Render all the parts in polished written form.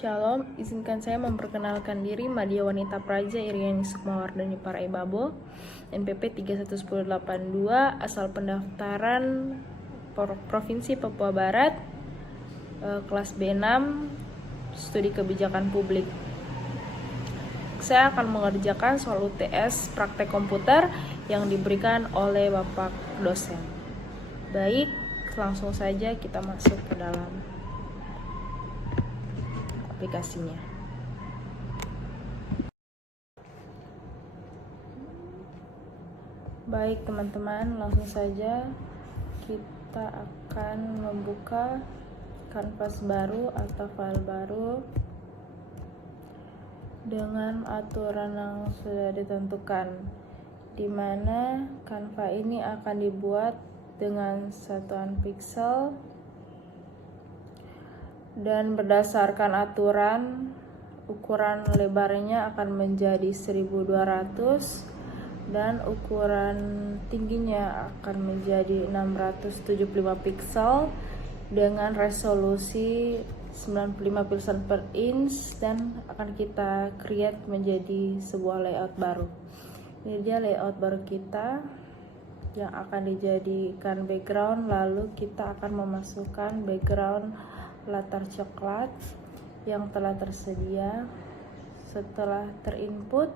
Shalom, izinkan saya memperkenalkan diri Madya Wanita Praja Iriani Sukmawardani Paraibabo, NPP 31182, asal pendaftaran Provinsi Papua Barat, kelas B6, studi kebijakan publik. Saya akan mengerjakan soal UTS praktek komputer yang diberikan oleh Bapak dosen. Baik, langsung saja kita masuk ke dalam aplikasinya. Baik teman-teman, langsung saja kita akan membuka kanvas baru atau file baru dengan aturan yang sudah ditentukan, di mana Canva ini akan dibuat dengan satuan pixel dan berdasarkan aturan ukuran lebarnya akan menjadi 1200 dan ukuran tingginya akan menjadi 675 pixel dengan resolusi 95 pixel per inch, dan akan kita create menjadi sebuah layout baru. Ini dia layout baru kita yang akan dijadikan background. Lalu kita akan memasukkan background latar coklat yang telah tersedia setelah terinput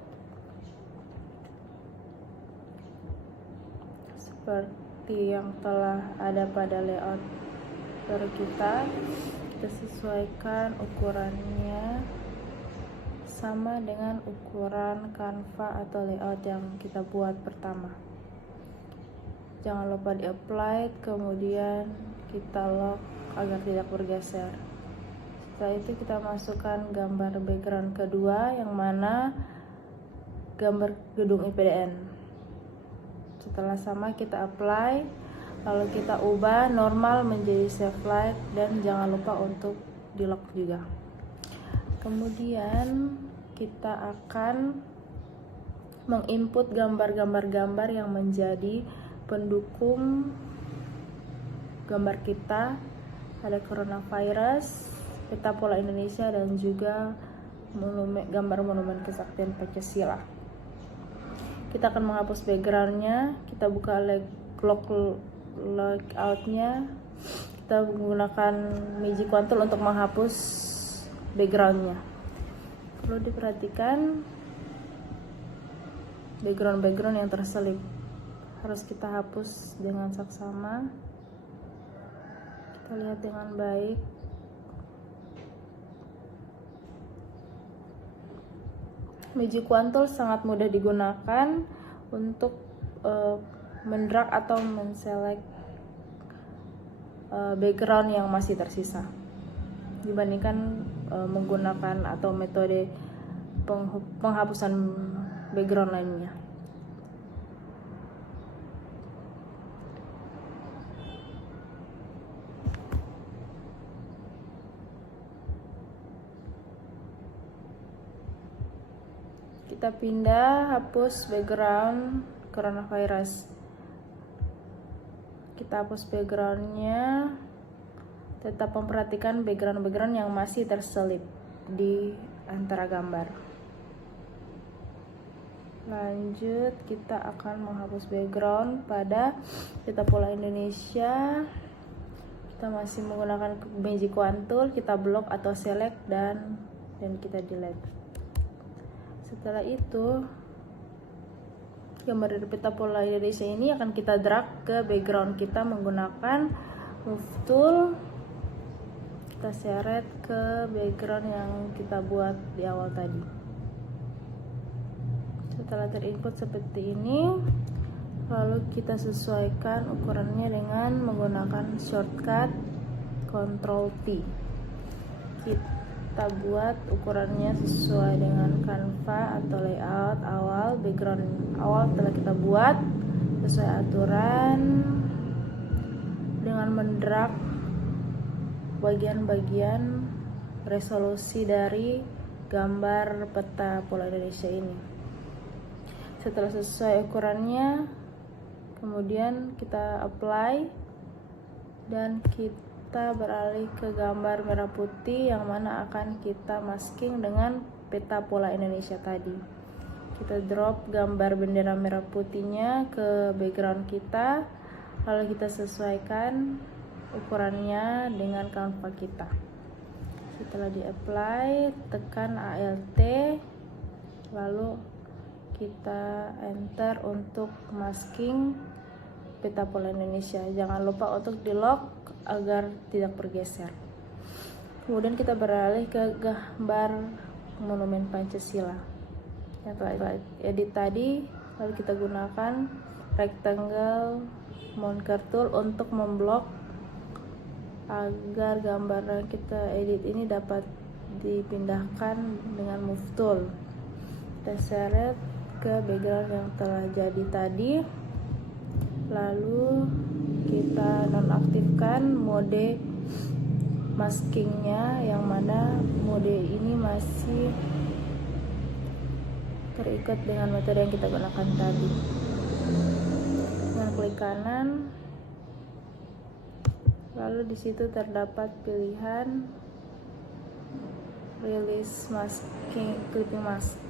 seperti yang telah ada pada layout baru kita sesuaikan ukurannya sama dengan ukuran Canva atau layout yang kita buat pertama. Jangan lupa di apply, kemudian kita lock agar tidak bergeser. Setelah itu kita masukkan gambar background kedua, yang mana gambar gedung IPDN. Setelah sama kita apply, lalu kita ubah normal menjadi save light, dan jangan lupa untuk di lock juga. Kemudian kita akan menginput gambar-gambar yang menjadi pendukung gambar kita. Ada coronavirus, peta pola Indonesia, dan juga gambar monumen kesaktian Pancasila. Kita akan menghapus backgroundnya. Kita buka layoutnya. Kita menggunakan Magic Wand untuk menghapus backgroundnya. Perlu diperhatikan background yang terselip harus kita hapus dengan saksama. Kita lihat dengan baik. Magic Wand Tool sangat mudah digunakan untuk mendrag atau menselect background yang masih tersisa dibandingkan menggunakan atau metode penghapusan background lainnya. Kita pindah, hapus background coronavirus. Kita hapus backgroundnya. Tetap memperhatikan background yang masih terselip di antara gambar. Lanjut, kita akan menghapus background pada peta pola Indonesia. Kita masih menggunakan Magic Wand Tool. Kita blok atau select dan kita delete. Setelah itu, gambar dari peta pola Indonesia ini akan kita drag ke background kita menggunakan Move Tool. Kita seret ke background yang kita buat di awal tadi. Setelah terinput seperti ini, lalu kita sesuaikan ukurannya dengan menggunakan shortcut Ctrl T. Kita buat ukurannya sesuai dengan Canva atau layout awal. Background awal telah kita buat sesuai aturan dengan mendrag bagian-bagian resolusi dari gambar peta pola Indonesia ini. Setelah sesuai ukurannya, kemudian kita apply dan kita kita beralih ke gambar merah putih yang mana akan kita masking dengan peta pola Indonesia tadi. Kita drop gambar bendera merah putihnya ke background kita, lalu kita sesuaikan ukurannya dengan kanva kita. Setelah di apply, tekan Alt, lalu kita enter untuk masking peta pola Indonesia. Jangan lupa untuk di lock agar tidak bergeser. Kemudian kita beralih ke gambar monumen Pancasila yang telah edit tadi, lalu kita gunakan rectangle marker tool untuk memblok agar gambar yang kita edit ini dapat dipindahkan dengan move tool. Kita seret ke background yang telah jadi tadi, lalu kita nonaktifkan mode maskingnya, yang mana mode ini masih terikat dengan metode yang kita gunakan tadi. Dengan klik kanan, lalu di situ terdapat pilihan release masking clipping mask.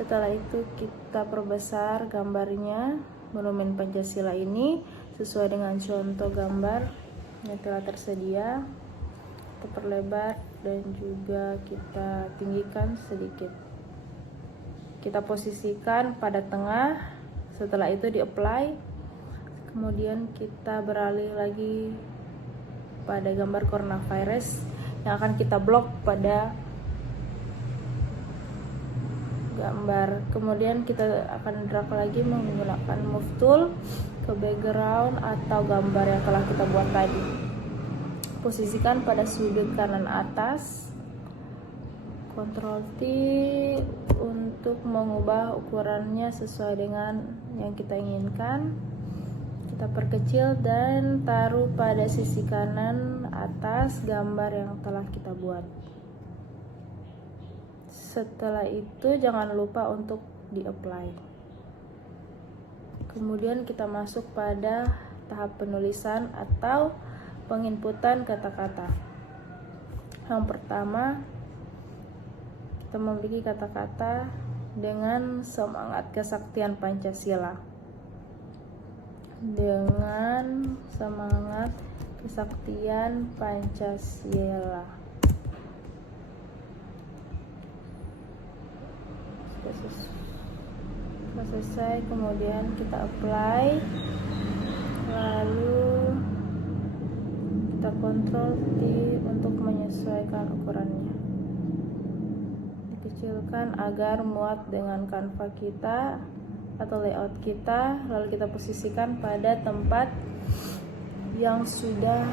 Setelah itu kita perbesar gambarnya monumen Pancasila ini sesuai dengan contoh gambar yang telah tersedia. Kita perlebar dan juga kita tinggikan sedikit. Kita posisikan pada tengah. Setelah itu di apply. Kemudian kita beralih lagi pada gambar coronavirus yang akan kita blok pada gambar. Kemudian kita akan drag lagi menggunakan move tool ke background atau gambar yang telah kita buat tadi. Posisikan pada sudut kanan atas. Ctrl T untuk mengubah ukurannya sesuai dengan yang kita inginkan. Kita perkecil dan taruh pada sisi kanan atas gambar yang telah kita buat. Setelah itu jangan lupa untuk di-apply. Kemudian kita masuk pada tahap penulisan atau penginputan kata-kata. Yang pertama, kita memiliki kata-kata dengan semangat kesaktian Pancasila. Dengan semangat kesaktian Pancasila. Sudah selesai, kemudian kita apply, lalu kita Ctrl T untuk menyesuaikan ukurannya. Dikecilkan agar muat dengan kanva kita atau layout kita, lalu kita posisikan pada tempat yang sudah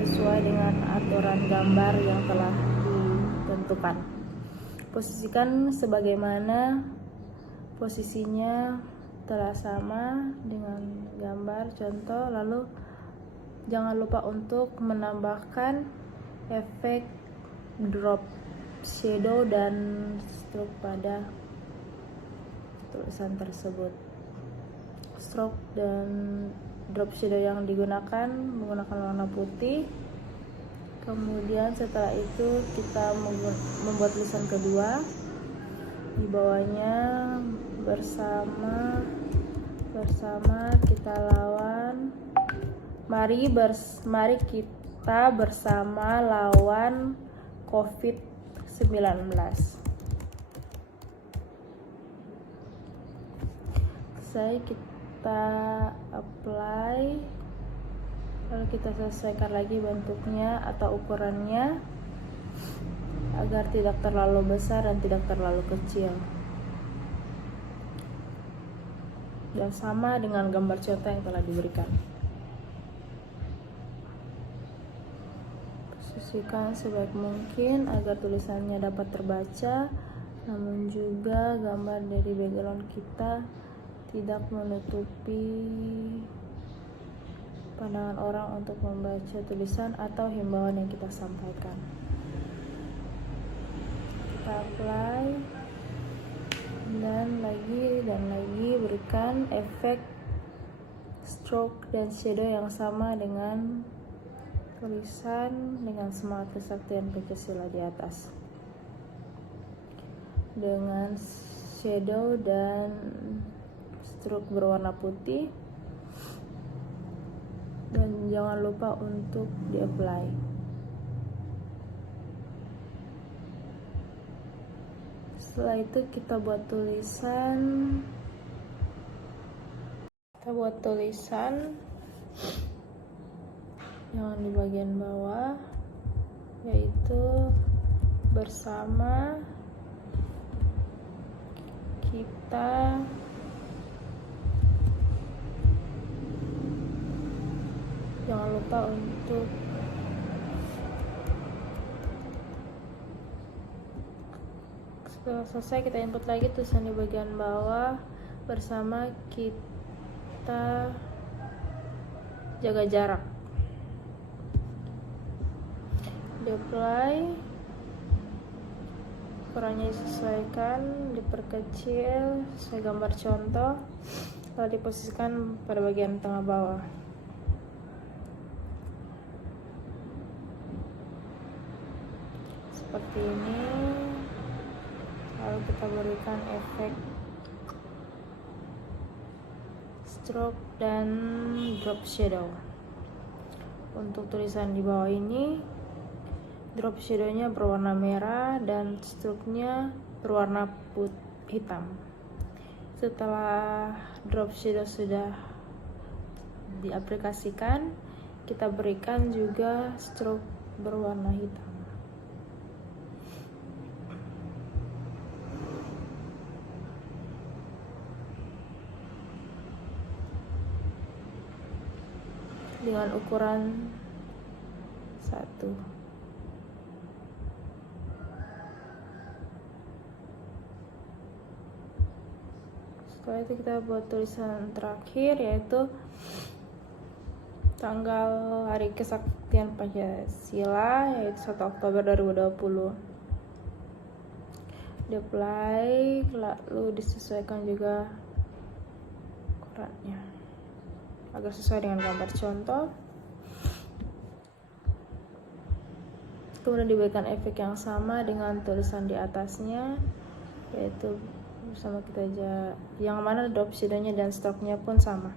sesuai dengan aturan gambar yang telah ditentukan. Posisikan sebagaimana posisinya telah sama dengan gambar contoh, lalu jangan lupa untuk menambahkan efek drop shadow dan stroke pada tulisan tersebut. Stroke dan drop shadow yang digunakan menggunakan warna putih. Kemudian setelah itu kita membuat tulisan kedua. Di bawahnya bersama kita lawan. Mari kita bersama lawan COVID-19. Kita apply, lalu kita sesuaikan lagi bentuknya atau ukurannya agar tidak terlalu besar dan tidak terlalu kecil, dan sama dengan gambar contoh yang telah diberikan. Posisikan sebaik mungkin agar tulisannya dapat terbaca, namun juga gambar dari background kita tidak menutupi pandangan orang untuk membaca tulisan atau himbauan yang kita sampaikan. Kita apply dan lagi berikan efek stroke dan shadow yang sama dengan tulisan dengan semangat kesaktian Pancasila di atas dengan shadow dan stroke berwarna putih, dan jangan lupa untuk di-apply. Setelah itu kita buat tulisan yang di bagian bawah, yaitu bersama kita jangan lupa untuk setelah selesai kita input lagi tulisan di bagian bawah, bersama kita jaga jarak. Di-apply, ukurannya disesuaikan, diperkecil sesuai gambar contoh, lalu diposisikan pada bagian tengah bawah. Seperti ini. Lalu kita berikan efek stroke dan drop shadow. Untuk tulisan di bawah ini, drop shadow-nya berwarna merah dan stroke-nya berwarna hitam. Setelah drop shadow sudah diaplikasikan, kita berikan juga stroke berwarna hitam. Dengan ukuran 1. Setelah itu kita buat tulisan terakhir, yaitu tanggal hari kesaktian Pancasila, yaitu 1 Oktober 2020. Di-apply, lalu disesuaikan juga ukurannya agar sesuai dengan gambar contoh. Kemudian diberikan efek yang sama dengan tulisan di atasnya, yaitu bersama kita aja, yang mana drop shadow-nya dan stroke-nya pun sama.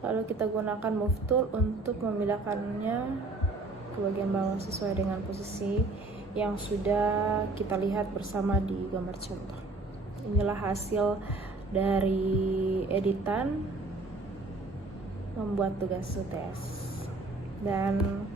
Lalu kita gunakan move tool untuk memindahkannya ke bagian bawah sesuai dengan posisi yang sudah kita lihat bersama di gambar contoh. Inilah hasil dari editan membuat tugas UTS. Dan